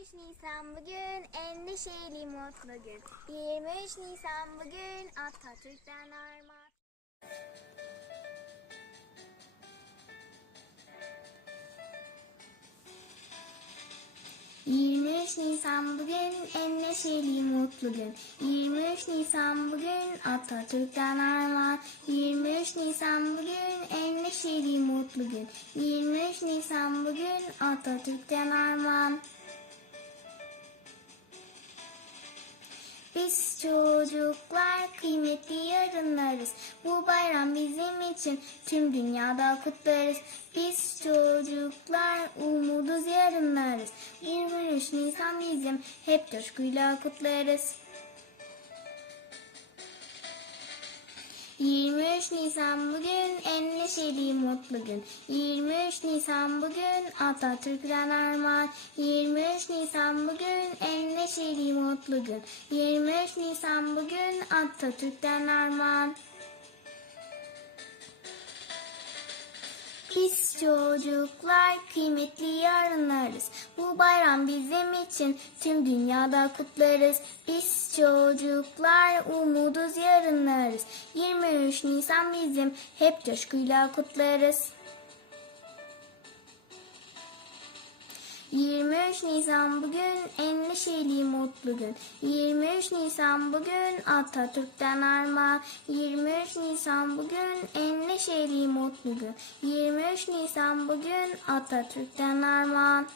23 Nisan bugün en neşeli mutlu gün. 23 Nisan bugün Atatürk'ten armağan. ...23 Nisan bugün en neşeli mutlu gün. 23 Nisan bugün Atatürk'ten armağan. 23 Nisan bugün en neşeli mutlu gün. 23 Nisan bugün Atatürk'ten armağan. Biz çocuklar kıymetli yarınlarız. Bu bayram bizim için tüm dünyada kutlarız. Biz çocuklar umuduz yarınlarız. 23 Nisan bizim hep coşkuyla kutlarız. 23 Nisan bugün en neşeli mutlu gün. 23 Nisan bugün Atatürk'ten armağan. 23 Nisan bugün neşeli mutlu gün. 23 Nisan bugün Atatürk'ten armağan. Biz çocuklar kıymetli yarınlarız. Bu bayram bizim için tüm dünyada kutlarız. Biz çocuklar umuduz yarınlarız. 23 Nisan bizim hep coşkuyla kutlarız. 23 Nisan bugün en neşeli mutlu gün. 23 Nisan bugün Atatürk'ten armağan. 23 Nisan bugün en neşeli mutlu gün. 23 Nisan bugün Atatürk'ten armağan.